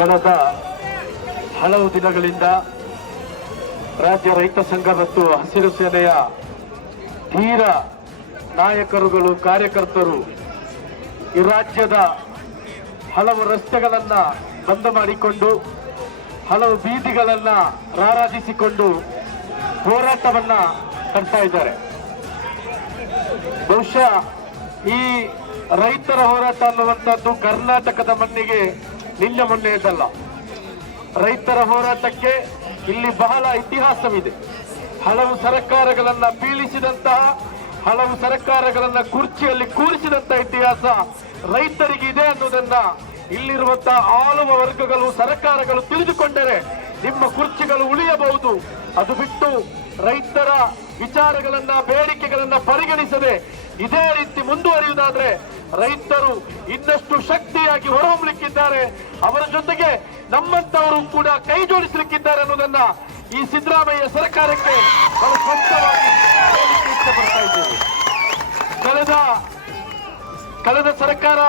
ಕಳೆದ ಹಲವು ದಿನಗಳಿಂದ ರಾಜ್ಯ ರೈತ ಸಂಘ ಮತ್ತು ಹಸಿರು ಸೇನೆಯ ಧೀರ ನಾಯಕರುಗಳು ಕಾರ್ಯಕರ್ತರು ಈ ರಾಜ್ಯದ ಹಲವು ರಸ್ತೆಗಳನ್ನ ಬಂದ್ ಮಾಡಿಕೊಂಡು ಹಲವು ಬೀದಿಗಳನ್ನ ರಾರಾಜಿಸಿಕೊಂಡು ಹೋರಾಟವನ್ನ ಮಾಡ್ತಾ ಇದ್ದಾರೆ. ಬಹುಶಃ ಈ ರೈತರ ಹೋರಾಟ ಅನ್ನುವಂಥದ್ದು ಕರ್ನಾಟಕದ ಮಣ್ಣಿಗೆ ನಿನ್ನೆ ಮೊನ್ನೆಯದಲ್ಲ. ರೈತರ ಹೋರಾಟಕ್ಕೆ ಇಲ್ಲಿ ಬಹಳ ಇತಿಹಾಸವಿದೆ. ಹಲವು ಸರ್ಕಾರಗಳನ್ನ ಬೀಳಿಸಿದಂತಹ, ಹಲವು ಸರ್ಕಾರಗಳನ್ನ ಕುರ್ಚಿಯಲ್ಲಿ ಕೂರಿಸಿದಂತಹ ಇತಿಹಾಸ ರೈತರಿಗೆ ಇದೆ ಅನ್ನೋದನ್ನ ಇಲ್ಲಿರುವಂತಹ ಆಳುವ ವರ್ಗಗಳು, ಸರ್ಕಾರಗಳು ತಿಳಿದುಕೊಂಡರೆ ನಿಮ್ಮ ಕುರ್ಚಿಗಳು ಉಳಿಯಬಹುದು. ಅದು ಬಿಟ್ಟು ರೈತರ ವಿಚಾರಗಳನ್ನ, ಬೇಡಿಕೆಗಳನ್ನ ಪರಿಗಣಿಸದೆ ಇದೇ ರೀತಿ ಮುಂದುವರಿಯುವುದಾದ್ರೆ ರೈತರು ಇನ್ನಷ್ಟು ಶಕ್ತಿಯಾಗಿ ಹೊರಹೊಮ್ಮಲಿಕ್ಕಿದ್ದಾರೆ. ಅವರ ಜೊತೆಗೆ ನಮ್ಮಂತವರು ಕೂಡ ಕೈ ಜೋಡಿಸಲಿಕ್ಕಿದ್ದಾರೆ ಅನ್ನೋದನ್ನ ಈ ಸಿದ್ದರಾಮಯ್ಯ ಸರ್ಕಾರಕ್ಕೆ ನಾವು ಸ್ಪಷ್ಟವಾಗಿ ಇಷ್ಟಪಡ್ತಾ ಇದ್ದೇವೆ. ಕಳೆದ ಸರ್ಕಾರ,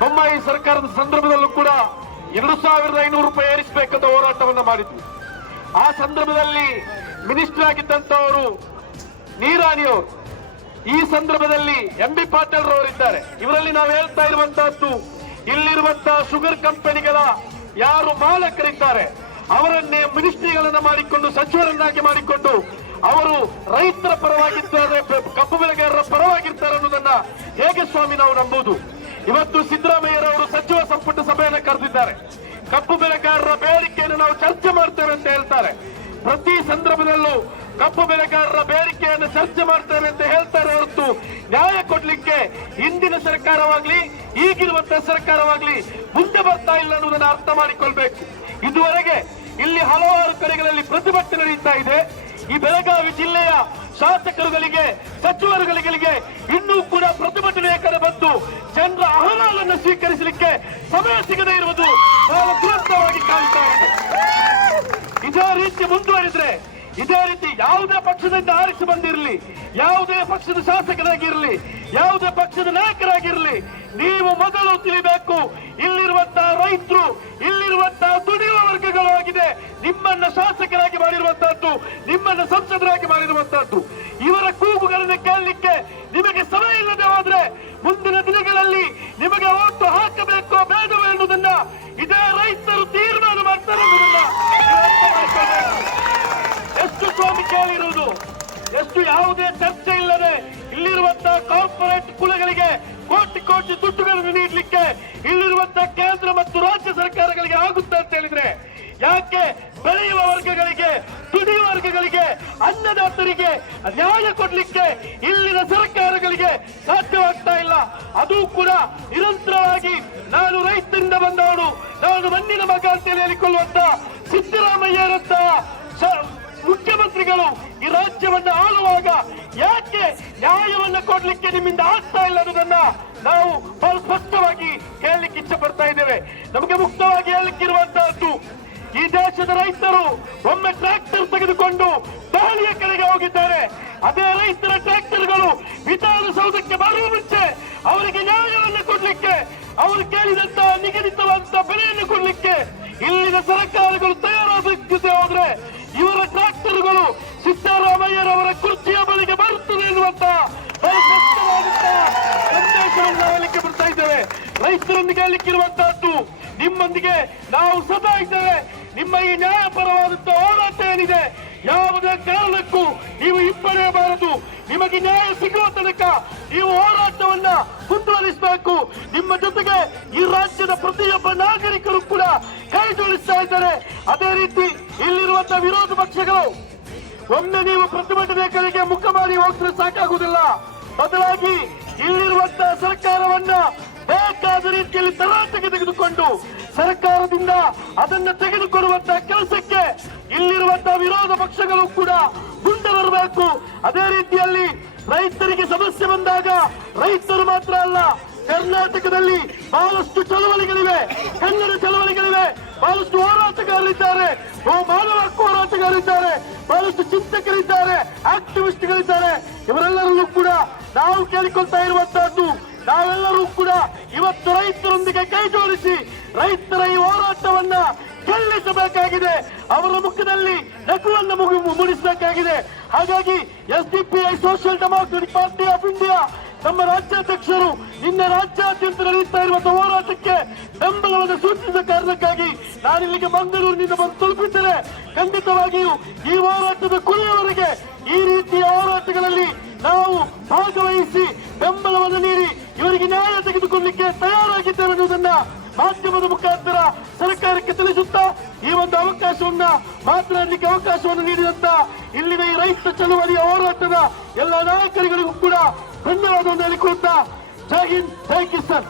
ಬೊಮ್ಮಾಯಿ ಸರ್ಕಾರದ ಸಂದರ್ಭದಲ್ಲೂ ಕೂಡ 2,500 ರೂಪಾಯಿ ಏರಿಸಬೇಕಂತ ಹೋರಾಟವನ್ನ ಮಾಡಿದ್ವಿ. ಆ ಸಂದರ್ಭದಲ್ಲಿ ಮಿನಿಸ್ಟರ್ ಆಗಿದ್ದಂತವರು ನೀರಾಣಿಯವರು, ಈ ಸಂದರ್ಭದಲ್ಲಿ ಎಂ ಬಿ ಪಾಟೀಲ್ ರವರಿದ್ದಾರೆ. ಇವರಲ್ಲಿ ನಾವು ಹೇಳ್ತಾ ಇರುವಂತಹದ್ದು, ಇಲ್ಲಿರುವಂತಹ ಶುಗರ್ ಕಂಪನಿಗಳ ಯಾರು ಮಾಲಕರಿದ್ದಾರೆ ಅವರನ್ನೇ ಮಿನಿಸ್ಟ್ರಿಗಳನ್ನ ಮಾಡಿಕೊಂಡು, ಸಚಿವರನ್ನಾಗಿ ಮಾಡಿಕೊಂಡು ಅವರು ರೈತರ ಪರವಾಗಿದ್ದಾರೆ, ಕಬ್ಬು ಬೆಳೆಗಾರರ ಪರವಾಗಿರ್ತಾರೆ ಅನ್ನೋದನ್ನ ಹೇಗೆ ಸ್ವಾಮಿ ನಾವು ನಂಬುವುದು? ಇವತ್ತು ಸಿದ್ದರಾಮಯ್ಯರವರು ಸಚಿವ ಸಂಪುಟ ಸಭೆಯನ್ನು ಕರೆದಿದ್ದಾರೆ. ಕಬ್ಬು ಬೆಳೆಗಾರರ ಬೇಡಿಕೆಯನ್ನು ನಾವು ಚರ್ಚೆ ಮಾಡ್ತೇವೆ ಅಂತ ಹೇಳ್ತಾರೆ. ಪ್ರತಿ ಸಂದರ್ಭದಲ್ಲೂ ಕಬ್ಬು ಬೆಳೆಗಾರರ ಬೇಡಿಕೆಯನ್ನು ಚರ್ಚೆ ಮಾಡ್ತೇವೆ ಅಂತ ಹೇಳ್ತಾರೆ ಹೊರತು ನ್ಯಾಯ ಕೊಡ್ಲಿಕ್ಕೆ ಹಿಂದಿನ ಸರ್ಕಾರವಾಗ್ಲಿ ಈಗಿರುವಂತಹ ಸರ್ಕಾರವಾಗ್ಲಿ ಮುಂದೆ ಬರ್ತಾ ಇಲ್ಲ ಅನ್ನೋದನ್ನ ಅರ್ಥ ಮಾಡಿಕೊಳ್ಬೇಕು. ಇದುವರೆಗೆ ಇಲ್ಲಿ ಹಲವಾರು ಕಡೆಗಳಲ್ಲಿ ಪ್ರತಿಭಟನೆ ನಡೀತಾ ಇದೆ. ಈ ಬೆಳಗಾವಿ ಜಿಲ್ಲೆಯ ಶಾಸಕರುಗಳಿಗೆ, ಸಚಿವರುಗಳಿಗೆ ಇನ್ನೂ ಕೂಡ ಪ್ರತಿಭಟನೆಯ ಕಡೆ ಬಂದು ಜನರ ಅಹವಾಲನ್ನು ಸ್ವೀಕರಿಸಲಿಕ್ಕೆ ಸಮಯ ಸಿಗದೇ ಇರುವುದು ಬಹಳ ದುರಂತವಾಗಿ ಕಾಣ್ತಾ ಇದೆ. ಇದೇ ರೀತಿ ಮುಂದುವರಿದ್ರೆ, ಇದೇ ರೀತಿ ಯಾವುದೇ ಪಕ್ಷದಿಂದ ಆರಿಸಿ ಬಂದಿರಲಿ, ಯಾವುದೇ ಪಕ್ಷದ ಶಾಸಕರಾಗಿರಲಿ, ಯಾವುದೇ ಪಕ್ಷದ ನಾಯಕರಾಗಿರಲಿ, ನೀವು ಮೊದಲು ತಿಳಿಬೇಕು, ಇಲ್ಲಿರುವಂತಹ ರೈತರು, ಇಲ್ಲಿರುವಂತಹ ದುಡಿಯುವ ವರ್ಗಗಳು ಆಗಿದೆ ನಿಮ್ಮನ್ನ ಶಾಸಕರಾಗಿ ಮಾಡಿರುವಂತಹದ್ದು, ನಿಮ್ಮನ್ನ ಸಂಸದರಾಗಿ ಮಾಡಿರುವಂತಹದ್ದು. ಇವರ ಕೂಗುಗಳನ್ನು ಕೇಳಲಿಕ್ಕೆ ನಿಮಗೆ ಸಮಯ ಇಲ್ಲದೆ ಹೋದ್ರೆ ಮುಂದಿನ ದಿನಗಳಲ್ಲಿ ನಿಮಗೆ ಓಟು ಹಾಕಬೇಕೋ ಬೇಡವೋ ಎನ್ನುವುದನ್ನ ಇದೇ ರೈತರು ತೀರ್ಮಾನ ಮಾಡ್ತಾರೆ ಅನ್ನೋದನ್ನ ಎಷ್ಟು ಸ್ವಾಮಿ ಕೇಳಿರುವುದು, ಎಷ್ಟು ಯಾವುದೇ ಚರ್ಚೆ ಇಲ್ಲದೆ ಇಲ್ಲಿರುವಂತಹ ಕಾರ್ಪೊರೇಟ್ ಕುಲಗಳಿಗೆ ಕೋಟಿ ಕೋಟಿ ದುಡ್ಡುಗಳನ್ನು ನೀಡಲಿಕ್ಕೆ ಇಲ್ಲಿರುವಂತಹ ಕೇಂದ್ರ ಮತ್ತು ರಾಜ್ಯ ಸರ್ಕಾರಗಳಿಗೆ ಆಗುತ್ತೆ ಅಂತ ಹೇಳಿದ್ರೆ ಯಾಕೆ ಬೆಳೆಯುವ ವರ್ಗಗಳಿಗೆ, ದುಡಿಯುವ ವರ್ಗಗಳಿಗೆ, ಅನ್ನದಾತರಿಗೆ ನ್ಯಾಯ ಕೊಡ್ಲಿಕ್ಕೆ ಇಲ್ಲಿನ ಸರ್ಕಾರಗಳಿಗೆ ಸಾಧ್ಯವಾಗ್ತಾ ಇಲ್ಲ? ಅದು ಕೂಡ ನಿರಂತರವಾಗಿ ನಾನು ರೈತರಿಂದ ಬಂದವನು, ನಾನು ಮಣ್ಣಿನ ಮಗ ಅಂತ ಹೇಳಿಕೊಳ್ಳುವಂತ ಸಿದ್ದರಾಮಯ್ಯರಂತಹ ಮುಖ್ಯಮಂತ್ರಿಗಳು ಈ ರಾಜ್ಯವನ್ನ ಆಳುವಾಗ ಯಾಕೆ ನ್ಯಾಯವನ್ನ ಕೊಡ್ಲಿಕ್ಕೆ ನಿಮ್ಮಿಂದ ಆಗ್ತಾ ಇಲ್ಲ ಅನ್ನೋದನ್ನ ನಾವು ಬಹಳ ಸ್ಪಷ್ಟವಾಗಿ ಹೇಳಲಿಕ್ಕೆ ಇಚ್ಛೆ ಪಡ್ತಾ ಇದ್ದೇವೆ. ನಮಗೆ ಮುಕ್ತವಾಗಿ ಹೇಳಲಿಕ್ಕಿರುವಂತಹದ್ದು, ಈ ದೇಶದ ರೈತರು ಒಮ್ಮೆ ಟ್ರ್ಯಾಕ್ಟರ್ ತೆಗೆದುಕೊಂಡು ದೆಹಲಿಯ ಕಡೆಗೆ ಹೋಗಿದ್ದಾರೆ. ಅದೇ ರೈತರ ಟ್ರ್ಯಾಕ್ಟರ್ಗಳು ವಿಧಾನಸೌಧಕ್ಕೆ ಬರುವ ಮುಂಚೆ ಅವರಿಗೆ ನ್ಯಾಯವನ್ನು ಕೊಡ್ಲಿಕ್ಕೆ, ಅವರು ಕೇಳಿದಂತಹ ನಿಗದಿತವಾದಂತಹ ಬೆಲೆಯನ್ನು ಕೊಡ್ಲಿಕ್ಕೆ ಇಲ್ಲಿನ ಸರ್ಕಾರಗಳು ತಯಾರಾಗುತ್ತಿದೆ ಹೋದ್ರೆ ಇವರ ಟ್ರ್ಯಾಕ್ಟರ್ಗಳು ಸಿದ್ದರಾಮಯ್ಯರವರ ಕುರ್ಚಿಯ ಬಳಿಗೆ ಬರುತ್ತದೆ ಎನ್ನುವಂತಹ ಸಂದೇಶವನ್ನು ಹೇಳಲಿಕ್ಕೆ ಬರ್ತಾ ಇದ್ದೇವೆ. ರೈತರೊಂದಿಗೆ ಹೇಳಲಿಕ್ಕಿರುವಂತಹದ್ದು, ನಿಮ್ಮೊಂದಿಗೆ ನಾವು ಸದಾ ಇದ್ದೇವೆ. ನಿಮ್ಮ ಈ ನ್ಯಾಯಪರವಾದಂತಹ ಹೋರಾಟ ಏನಿದೆ ಯಾವುದೇ ಕಾರಣಕ್ಕೂ ನೀವು ಹಿಂಪಡೆಯಬಾರದು. ನಿಮಗೆ ನ್ಯಾಯ ಸಿಗುವ ತನಕ ನೀವು ಹೋರಾಟವನ್ನ ಮುಂದುವರಿಸಬೇಕು. ನಿಮ್ಮ ಜೊತೆಗೆ ಈ ರಾಜ್ಯದ ಪ್ರತಿಯೊಬ್ಬ ನಾಗರಿಕರು ಕೂಡ ಕೈ ಜೋಡಿಸ್ತಾ ಇದ್ದಾರೆ. ಅದೇ ರೀತಿ ಇಲ್ಲಿರುವಂತಹ ವಿರೋಧ ಪಕ್ಷಗಳು ಒಮ್ಮೆ ನೀವು ಪ್ರತಿಭಟನೆ ಕಡೆಗೆ ಮುಖ ಮಾಡಿ ಹೋಗ್ತಾರೆ ಸಾಕಾಗುವುದಿಲ್ಲ. ಬದಲಾಗಿ ಇಲ್ಲಿರುವಂತಹ ಸರ್ಕಾರವನ್ನ ಬೇಕಾದ ರೀತಿಯಲ್ಲಿ ತರಾಟೆಗೆ ತೆಗೆದುಕೊಂಡು ಸರ್ಕಾರದಿಂದ ಅದನ್ನ ತೆಗೆದುಕೊಡುವಂತಹ ಕೆಲಸಕ್ಕೆ ಇಲ್ಲಿರುವಂತಹ ವಿರೋಧ ಪಕ್ಷಗಳು ಕೂಡ ಮುಂದೆ ಬರಬೇಕು. ಅದೇ ರೀತಿಯಲ್ಲಿ ರೈತರಿಗೆ ಸಮಸ್ಯೆ ಬಂದಾಗ ರೈತರು ಮಾತ್ರ ಅಲ್ಲ, ಕರ್ನಾಟಕದಲ್ಲಿ ಬಹಳಷ್ಟು ಚಳವಳಿಗಳಿವೆ, ಕನ್ನಡ ಚಳವಳಿಗಳಿವೆ, ಬಹಳಷ್ಟು ಹೋರಾಟಗಾರರಿದ್ದಾರೆ, ಮಾನವ ಹಕ್ಕು ಹೋರಾಟಗಾರರಿದ್ದಾರೆ, ಬಹಳಷ್ಟು ಚಿಂತಕರಿದ್ದಾರೆ, ಆಕ್ಟಿವಿಸ್ಟ್ಗಳಿದ್ದಾರೆ. ಇವರೆಲ್ಲರಲ್ಲೂ ಕೂಡ ನಾವು ಕೇಳಿಕೊಳ್ತಾ ಇರುವಂತಹದ್ದು ನಾವೆಲ್ಲರೂ ಕೂಡ ಇವತ್ತು ರೈತರೊಂದಿಗೆ ಕೈ ಜೋಡಿಸಿ ರೈತರ ಈ ಹೋರಾಟವನ್ನ ಗೆಲ್ಲಿಸಬೇಕಾಗಿದೆ. ಅವರ ಮುಖದಲ್ಲಿ ನಗುವನ್ನು ಮೂಡಿಸಬೇಕಾಗಿದೆ. ಹಾಗಾಗಿ SDPI social democratic party of India ನಮ್ಮ ರಾಜ್ಯಾಧ್ಯಕ್ಷರು ನಿನ್ನೆ ರಾಜ್ಯಾದ್ಯಂತ ನಡೆಯುತ್ತಾ ಇರುವಂತಹ ಹೋರಾಟಕ್ಕೆ ಬೆಂಬಲವನ್ನು ಸೂಚಿಸಿದ ಕಾರಣಕ್ಕಾಗಿ ನಾನಿಲ್ಲಿಗೆ ಮಂಗಳೂರಿನಿಂದ ಬಂದು ತಲುಪಿದ್ದೇನೆ. ಖಂಡಿತವಾಗಿಯೂ ಈ ಹೋರಾಟದ ಕೊನೆಯವರೆಗೆ ಈ ರೀತಿಯ ಹೋರಾಟಗಳಲ್ಲಿ ನಾವು ಭಾಗವಹಿಸಿ ಬೆಂಬಲವನ್ನು ನೀಡಿ ಇವರಿಗೆ ನ್ಯಾಯ ತೆಗೆದುಕೊಳ್ಳಲಿಕ್ಕೆ ತಯಾರಾಗಿದ್ದೇವೆ ಎನ್ನುವುದನ್ನ ಮಾಧ್ಯಮದ ಮುಖಾಂತರ ಸರ್ಕಾರಕ್ಕೆ ತಿಳಿಸುತ್ತಾ ಈ ಒಂದು ಅವಕಾಶವನ್ನ ಮಾತನಾಡಲಿಕ್ಕೆ ಅವಕಾಶವನ್ನು ನೀಡಿದಂತ ಇಲ್ಲಿನ ಈ ರೈತ ಚಳವಳಿಯ ಹೋರಾಟದ ಎಲ್ಲ ನಾಯಕರಿಗಳಿಗೂ ಕೂಡ ಧನ್ಯವಾದವನ್ನು ಹೇಳಿಕೊಳ್ತಾ ಜೈ ಹಿಂದ್, ಜೈ ಕಿಸಾನ್.